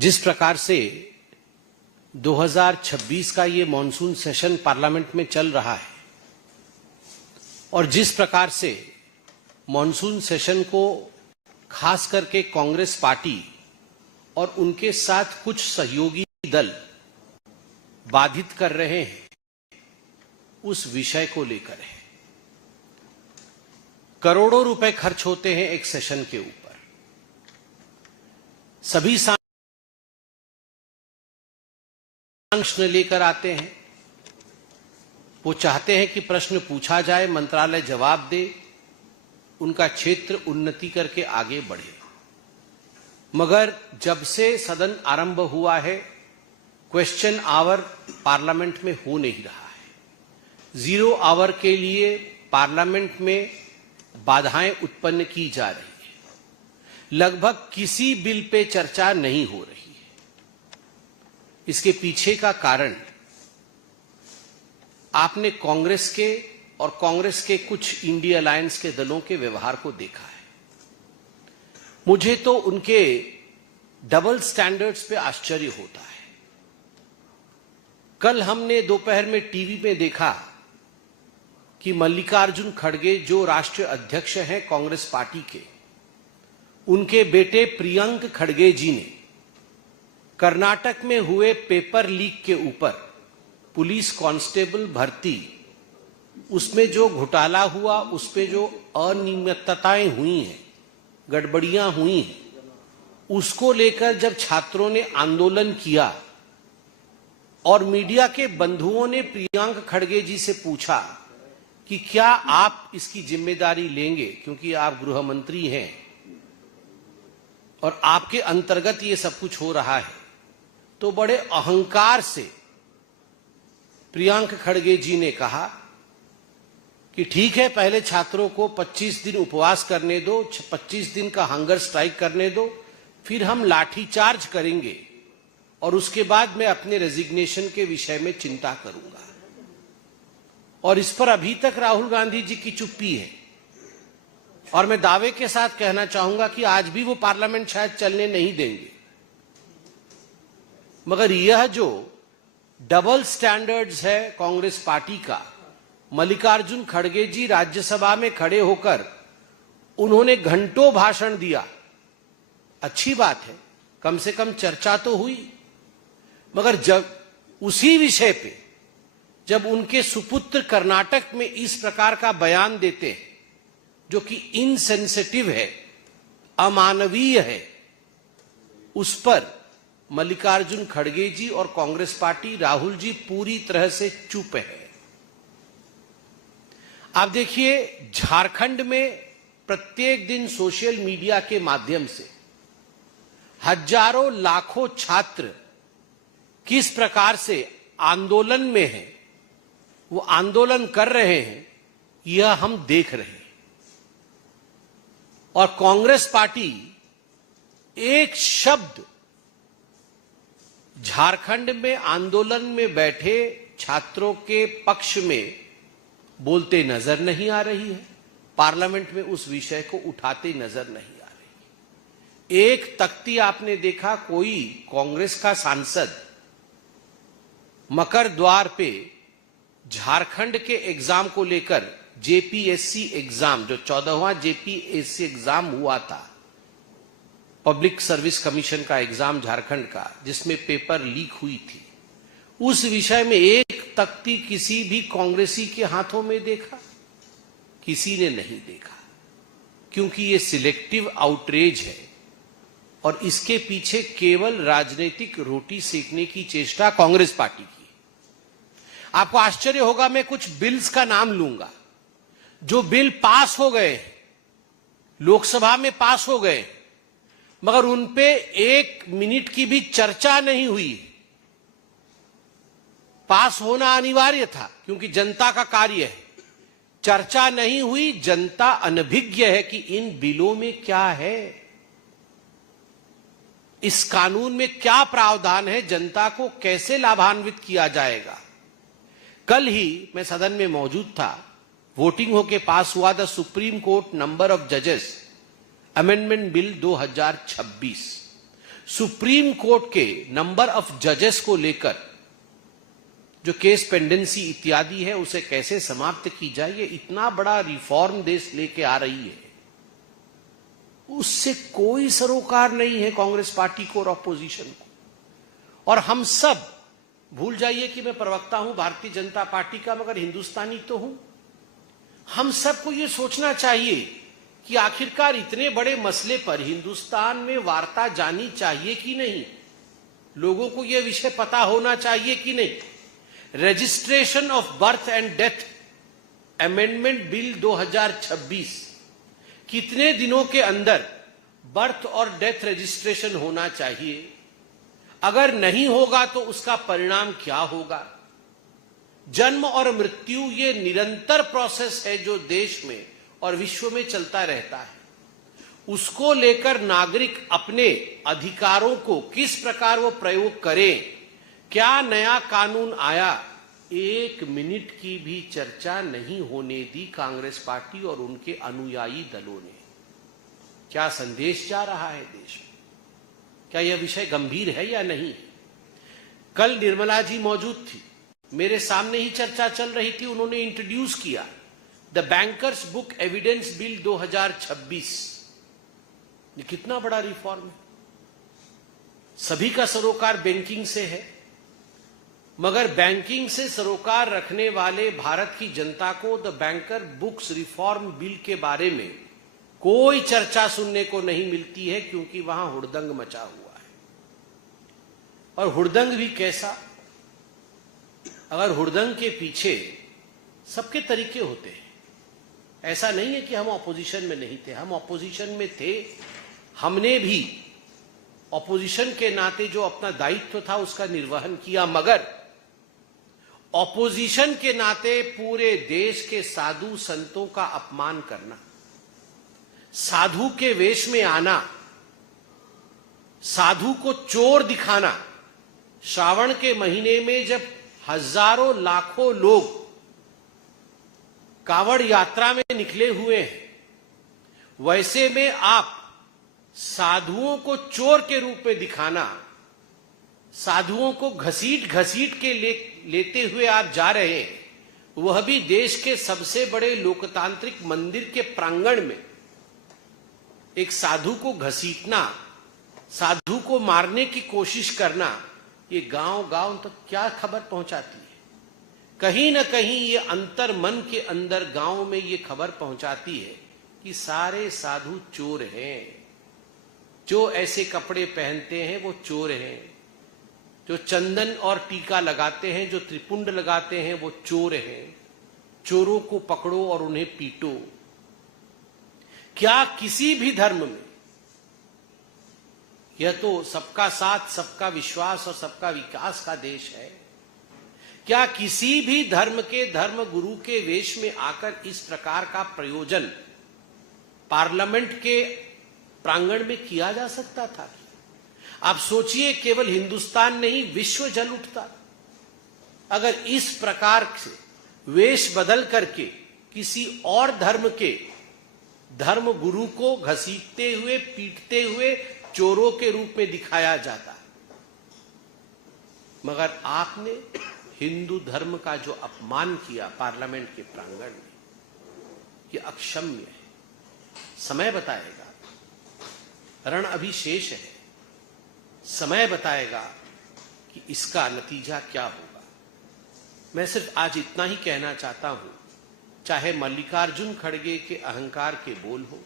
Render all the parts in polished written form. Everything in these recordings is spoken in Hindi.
जिस प्रकार से 2026 का ये मॉनसून सेशन पार्लियामेंट में चल रहा है और जिस प्रकार से मॉनसून सेशन को खास करके कांग्रेस पार्टी और उनके साथ कुछ सहयोगी दल बाधित कर रहे हैं, उस विषय को लेकर है। करोड़ों रुपए खर्च होते हैं एक सेशन के ऊपर। सभी प्रश्न लेकर आते हैं, वो चाहते हैं कि प्रश्न पूछा जाए, मंत्रालय जवाब दे, उनका क्षेत्र उन्नति करके आगे बढ़े। मगर जब से सदन आरंभ हुआ है, क्वेश्चन आवर पार्लियामेंट में हो नहीं रहा है। 0 आवर के लिए पार्लियामेंट में बाधाएं उत्पन्न की जा रही है। लगभग किसी बिल पे चर्चा नहीं हो रही है। इसके पीछे का कारण आपने कांग्रेस के और कांग्रेस के कुछ इंडिया अलायंस के दलों के व्यवहार को देखा है। मुझे तो उनके डबल स्टैंडर्ड्स पे आश्चर्य होता है। कल हमने दोपहर में टीवी में देखा कि मल्लिकार्जुन खड़गे जो राष्ट्रीय अध्यक्ष हैं कांग्रेस पार्टी के, उनके बेटे प्रियंक खड़गे जी ने कर्नाटक में हुए पेपर लीक के ऊपर पुलिस कांस्टेबल भर्ती, उसमें जो घोटाला हुआ, उसमें जो अनियमितताएं हुई हैं, गड़बड़ियां हुई हैं, उसको लेकर जब छात्रों ने आंदोलन किया और मीडिया के बंधुओं ने प्रियंक खड़गे जी से पूछा कि क्या आप इसकी जिम्मेदारी लेंगे, क्योंकि आप गृह मंत्री हैं और आपके अंतर्गत ये सब कुछ हो रहा है, तो बड़े अहंकार से प्रियंक खड़गे जी ने कहा कि ठीक है, पहले छात्रों को 25 दिन उपवास करने दो, 25 दिन का हंगर स्ट्राइक करने दो, फिर हम लाठीचार्ज करेंगे और उसके बाद मैं अपने रेजिग्नेशन के विषय में चिंता करूंगा। और इस पर अभी तक राहुल गांधी जी की चुप्पी है और मैं दावे के साथ कहना चाहूंगा कि आज भी वो पार्लियामेंट शायद चलने नहीं देंगे। मगर यह जो डबल स्टैंडर्ड्स है कांग्रेस पार्टी का, मल्लिकार्जुन खड़गे जी राज्यसभा में खड़े होकर उन्होंने घंटों भाषण दिया। अच्छी बात है, कम से कम चर्चा तो हुई। मगर जब उसी विषय पे जब उनके सुपुत्र कर्नाटक में इस प्रकार का बयान देते हैं जो कि इनसेंसिटिव है, अमानवीय है, उस पर मल्लिकार्जुन खड़गे जी और कांग्रेस पार्टी, राहुल जी पूरी तरह से चुप है। आप देखिए, झारखंड में प्रत्येक दिन सोशल मीडिया के माध्यम से हजारों लाखों छात्र किस प्रकार से आंदोलन में हैं, वो आंदोलन कर रहे हैं, यह हम देख रहे हैं। और कांग्रेस पार्टी एक शब्द झारखंड में आंदोलन में बैठे छात्रों के पक्ष में बोलते नजर नहीं आ रही है। पार्लियामेंट में उस विषय को उठाते नजर नहीं आ रही। एक तख्ती आपने देखा, कोई कांग्रेस का सांसद मकर द्वार पे झारखंड के एग्जाम को लेकर, जेपीएससी एग्जाम, जो 14वां जेपीएससी एग्जाम हुआ था, पब्लिक सर्विस कमीशन का एग्जाम झारखंड का, जिसमें पेपर लीक हुई थी, उस विषय में एक तख्ती किसी भी कांग्रेसी के हाथों में देखा? किसी ने नहीं देखा, क्योंकि ये सिलेक्टिव आउटरीच है और इसके पीछे केवल राजनीतिक रोटी सेकने की चेष्टा कांग्रेस पार्टी की। आपको आश्चर्य होगा, मैं कुछ बिल्स का नाम लूंगा जो बिल पास हो गए, लोकसभा में पास हो गए, मगर उन पे 1 मिनट की भी चर्चा नहीं हुई। पास होना अनिवार्य था क्योंकि जनता का कार्य है, चर्चा नहीं हुई। जनता अनभिज्ञ है कि इन बिलों में क्या है, इस कानून में क्या प्रावधान है, जनता को कैसे लाभान्वित किया जाएगा। कल ही मैं सदन में मौजूद था, वोटिंग होके पास हुआ the supreme court number of जजेस अमेंडमेंट बिल 2026, सुप्रीम कोर्ट के नंबर ऑफ जजेस को लेकर जो केस पेंडेंसी इत्यादि है उसे कैसे समाप्त की जाए, ये इतना बड़ा रिफॉर्म देश लेके आ रही है, उससे कोई सरोकार नहीं है कांग्रेस पार्टी को और ऑपोजिशन को। और हम सब भूल जाइए कि मैं प्रवक्ता हूं भारतीय जनता पार्टी का, मगर हिंदुस्तानी तो हूं। हम सबको यह सोचना चाहिए कि आखिरकार इतने बड़े मसले पर हिंदुस्तान में वार्ता जानी चाहिए कि नहीं, लोगों को यह विषय पता होना चाहिए कि नहीं। Registration of birth and death amendment bill 2026, कितने दिनों के अंदर बर्थ और डेथ रजिस्ट्रेशन होना चाहिए, अगर नहीं होगा तो उसका परिणाम क्या होगा। जन्म और मृत्यु ये निरंतर प्रोसेस है जो देश में और विश्व में चलता रहता है। उसको लेकर नागरिक अपने अधिकारों को किस प्रकार वो प्रयोग करें, क्या नया कानून आया, एक मिनट की भी चर्चा नहीं होने दी कांग्रेस पार्टी और उनके अनुयायी दलों ने। क्या संदेश जा रहा है देश में? क्या यह विषय गंभीर है या नहीं? कल निर्मला जी मौजूद थी, मेरे सामने ही चर्चा चल रही थी, उन्होंने इंट्रोड्यूस किया the bankers book evidence bill 2026। ये कितना बड़ा रिफॉर्म है। सभी का सरोकार बैंकिंग से है, मगर बैंकिंग से सरोकार रखने वाले भारत की जनता को the banker books reform bill के बारे में कोई चर्चा सुनने को नहीं मिलती है, क्योंकि वहां हुड़दंग मचा हुआ है। और हुड़दंग भी कैसा? अगर हुड़दंग के पीछे सबके तरीके होते हैं, ऐसा नहीं है कि हम ऑपोजिशन में नहीं थे, हम ऑपोजिशन में थे। हमने भी ऑपोजिशन के नाते जो अपना दायित्व था उसका निर्वहन किया, मगर ऑपोजिशन के नाते पूरे देश के साधु संतों का अपमान करना, साधु के वेश में आना, साधु को चोर दिखाना, श्रावण के महीने में जब हजारों लाखों लोग कावड़ यात्रा में निकले हुए हैं, वैसे में आप साधुओं को चोर के रूप में दिखाना, साधुओं को घसीट घसीट के लेते हुए आप जा रहे हैं, वह भी देश के सबसे बड़े लोकतांत्रिक मंदिर के प्रांगण में। एक साधु को घसीटना, साधु को मारने की कोशिश करना, ये गांव गांव तक क्या खबर पहुंचाती है? कहीं ना कहीं ये अंतर मन के अंदर गांव में ये खबर पहुंचाती है कि सारे साधु चोर हैं। जो ऐसे कपड़े पहनते हैं वो चोर हैं, जो चंदन और टीका लगाते हैं, जो त्रिपुंड लगाते हैं वो चोर हैं। चोरों को पकड़ो और उन्हें पीटो। क्या किसी भी धर्म में, यह तो सबका साथ, सबका विश्वास और सबका विकास का देश है, क्या किसी भी धर्म के धर्म गुरु के वेश में आकर इस प्रकार का प्रयोजन पार्लियामेंट के प्रांगण में किया जा सकता था? आप सोचिए, केवल हिंदुस्तान नहीं विश्व जल उठता अगर इस प्रकार से वेश बदल करके किसी और धर्म के धर्म गुरु को घसीटते हुए, पीटते हुए चोरों के रूप में दिखाया जाता। मगर आपने हिंदू धर्म का जो अपमान किया पार्लियामेंट के प्रांगण में, यह अक्षम्य है। समय बताएगा, रण अभी शेष है, समय बताएगा कि इसका नतीजा क्या होगा। मैं सिर्फ आज इतना ही कहना चाहता हूं, चाहे मल्लिकार्जुन खड़गे के अहंकार के बोल हो,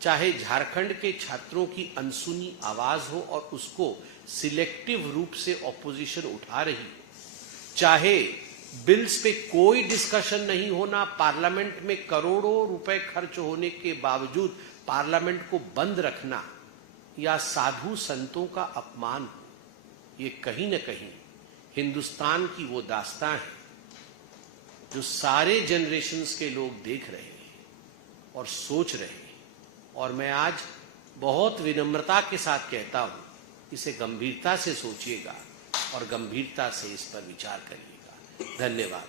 चाहे झारखंड के छात्रों की अनसुनी आवाज हो और उसको सिलेक्टिव रूप से ऑपोजिशन उठा रही हो, चाहे बिल्स पे कोई डिस्कशन नहीं होना, पार्लियामेंट में करोड़ों रुपए खर्च होने के बावजूद पार्लियामेंट को बंद रखना, या साधु संतों का अपमान हो, ये कहीं न कहीं हिंदुस्तान की वो दास्तां है जो सारे जनरेशन्स के लोग देख रहे हैं और सोच रहे हैं। और मैं आज बहुत विनम्रता के साथ कहता हूं, इसे गंभीरता से सोचिएगा और गंभीरता से इस पर विचार करिएगा। धन्यवाद।